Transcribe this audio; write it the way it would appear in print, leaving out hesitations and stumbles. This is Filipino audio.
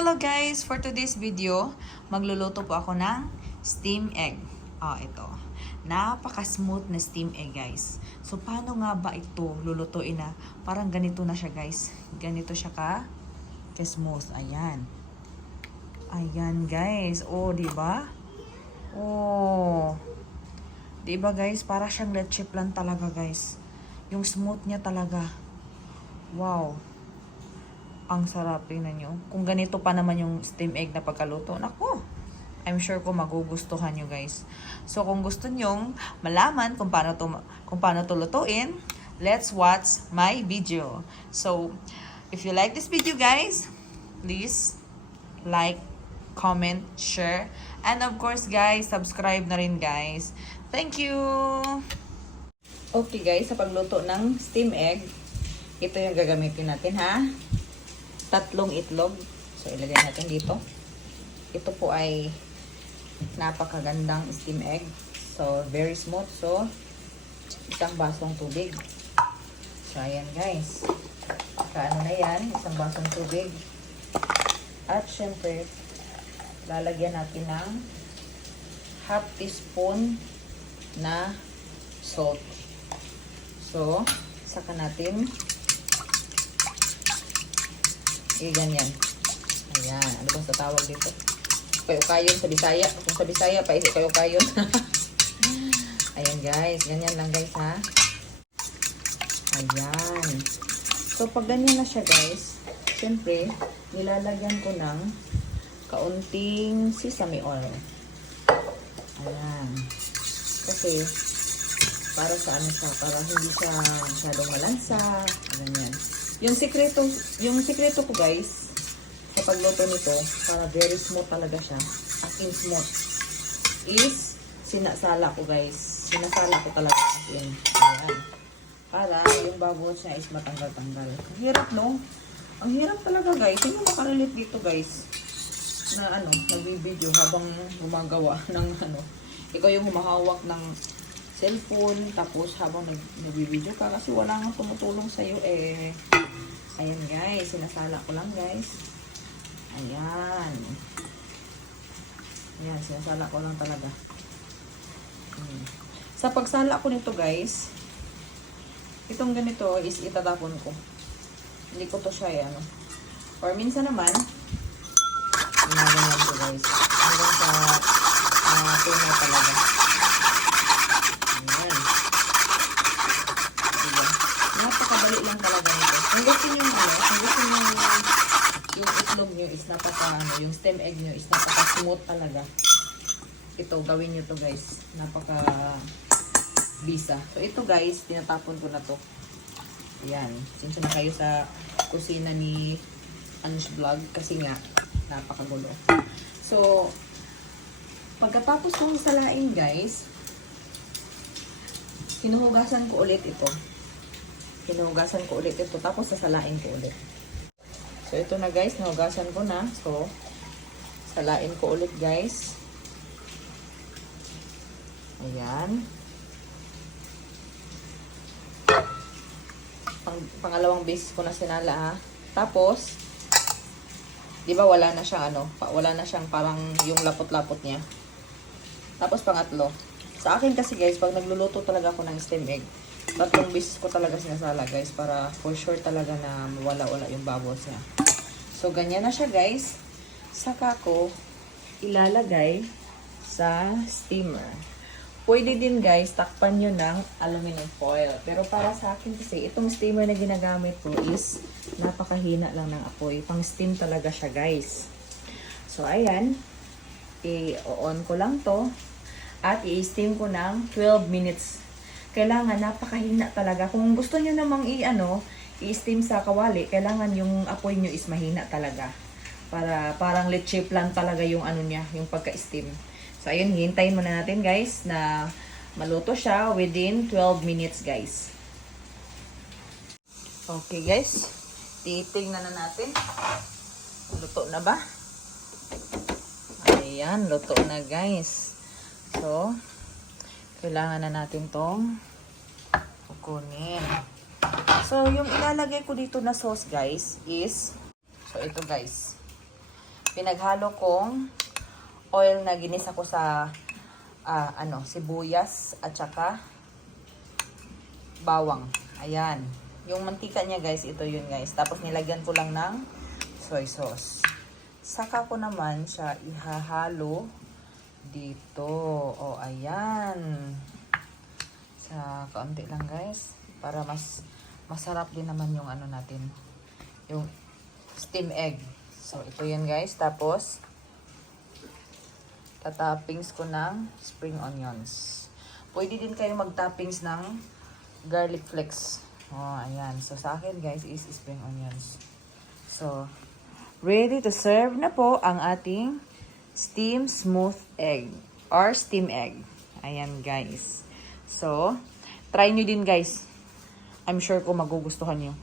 Hello guys! For today's video, magluluto po ako ng steam egg. Ito. Napaka-smooth na steam egg guys. So, paano nga ba ito lulutuin na? Parang ganito na siya guys. Ganito siya ka-smooth. Ayan. Ayan guys. Diba? Diba guys? Para siyang leche plan talaga guys. Yung smooth niya talaga. Wow. Ang sarap, tingnan nyo. Kung ganito pa naman yung steam egg na pagkaluto, nako, I'm sure ko magugustuhan nyo guys. So kung gusto nyong malaman kung paano to lutuin, let's watch my video. So if you like this video guys, please like, comment, share, and of course guys, subscribe na rin guys. Thank you! Okay guys, sa pagluto ng steam egg, ito yung gagamitin natin ha. 3 itlog. So, ilagay natin dito. Ito po ay napakagandang steam egg. So, very smooth. So, 1 basong tubig. So, ayan guys. Kaano na yan? 1 basong tubig. At syempre, lalagyan natin ng ½ teaspoon na salt. So, saka natin ganyan. Ayan. Ano bang tatawag dito? Kayo-kayon sa Bisaya. Kung sa Bisaya, kayo-kayon. Ayan guys. Ganyan lang guys ha. Ayan. So pag ganyan na siya guys, syempre, nilalagyan ko ng kaunting sesame oil. Ayan. Kasi, para sa ano siya, para hindi siya masyadong malansa. Ganyan. Yung sikreto ko guys, sa pagluto nito, para very smooth talaga siya, as in smooth, is sinasala ko guys. Sinasala ko talaga as in. Ayan. Para yung baboy niya is matanggal-tanggal. Ang hirap no? Ang hirap talaga guys. Sino makarelate dito guys? Na nagbibideo habang gumagawa ng ikaw yung humahawak ng cellphone, tapos habang nagbibideo ka, kasi wala nga tumutulong sa'yo eh. Ayan guys, sinasala ko lang guys. Ayan. Ayan, sinasala ko lang talaga. Sa pagsala ko nito guys, itong ganito is itatapon ko. Hindi ko to siya or minsan naman, ginagawa ko guys. Hanggang sa tuna talaga. Ayan. Diba? Napakadali lang talaga nito. Kung gusto nyo yung itlog nyo is yung stem egg nyo is napaka-smooth talaga. Ito, gawin nyo to guys. Napaka-bisa. So, ito guys, tinatapon ko na to. Ayan. Sinsya na kayo sa kusina ni Ange Vlog kasi nga, napakagulo. So, pagkatapos kong salain guys, hinuhugasan ko ulit ito. Tapos sasalain ko ulit. So, ito na guys, nahugasan ko na. So, salain ko ulit guys. Ayan. Pangalawang beses ko na sinala ha. Tapos, di ba wala na siyang wala na siyang parang yung lapot-lapot niya. Tapos pangatlo. Sa akin kasi guys, pag nagluluto talaga ako ng steam egg, 3 beses ko talaga sinasala guys, para for sure talaga na mawala-wala yung bubbles niya. So ganyan na siya guys. Saka ko ilalagay sa steamer. Pwede din guys, takpan nyo ng aluminum foil. Pero para sa akin kasi, itong steamer na ginagamit ko is napakahina lang ng apoy. Pang steam talaga siya guys. So ayan, i-on ko lang to. At i-steam ko ng 12 minutes. Kailangan napakahina talaga. Kung gusto nyo namang i-steam sa kawali, kailangan yung apoy nyo is mahina talaga. Para parang leche plan talaga yung niya, yung pagka-steam. So ayun, hintayin muna natin guys na maluto siya within 12 minutes guys. Okay guys, titingnan na natin. Luto na ba? Ayan, luto na guys. So, kailangan na natin tong kukunin. So, yung ilalagay ko dito na sauce guys is, so ito guys. pinaghalo kong oil na ginisa ko sa sibuyas at saka bawang. Ayan. Yung mantika niya guys, ito yun guys. Tapos nilagyan ko lang ng soy sauce. Saka ko naman siya ihahalo dito. O, ayan. Sa kaunti lang guys. Para mas masarap din naman yung ano natin. Yung steam egg. So, ito yan guys. Tapos, tatappings ko ng spring onions. Pwede din kayo mag-toppings ng garlic flakes. Oh, ayan. So, sa akin guys is spring onions. So, ready to serve na po ang ating steam smooth egg or steam egg. Ayan guys. So, try nyo din guys. I'm sure ko magugustuhan nyo.